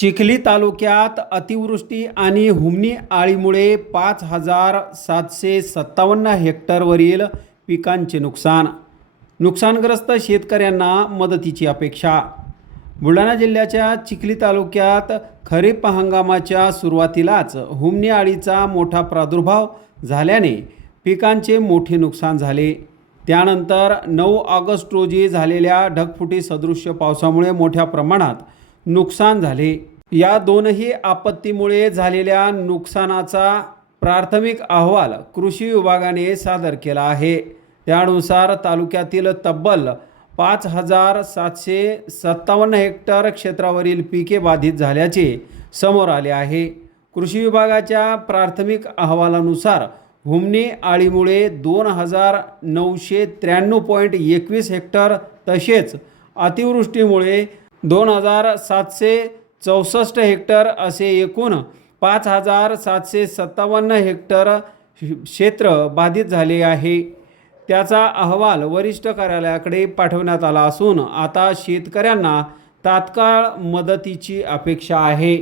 चिखली तालुक्यात अतिवृष्टी आणि हुमनी आळीमुळे पाच हजार सातशे सत्तावन्न हेक्टरवरील पिकांचे नुकसान. नुकसानग्रस्त शेतकऱ्यांना मदतीची अपेक्षा. बुलढाणा जिल्ह्याच्या चिखली तालुक्यात खरीप हंगामाच्या सुरुवातीलाच हुमनी आळीचा मोठा प्रादुर्भाव झाल्याने पिकांचे मोठे नुकसान झाले. त्यानंतर नऊ ऑगस्ट रोजी झालेल्या ढगफुटी सदृश्य पावसामुळे मोठ्या प्रमाणात नुकसान झाले. या दोनही आपत्तीमुळे झालेल्या नुकसानाचा प्राथमिक अहवाल कृषी विभागाने सादर केला आहे. त्यानुसार तालुक्यातील तब्बल पाच हजार सातशे सत्तावन्न हेक्टर क्षेत्रावरील पिके बाधित झाल्याचे समोर आले आहे. कृषी विभागाच्या प्राथमिक अहवालानुसार हुमणी आळीमुळे दोन हजार नऊशे त्र्याण्णव पॉईंट एकवीस हेक्टर तसेच अतिवृष्टीमुळे दोन हजार सातशे चौसष्ट हेक्टर असे एकूण पाच हजार सातशे सत्तावन्न हेक्टर क्षेत्र बाधित झाले आहे. त्याचा अहवाल वरिष्ठ कार्यालयाकडे पाठवण्यात आला असून आता शेतकऱ्यांना तात्काळ मदतीची अपेक्षा आहे.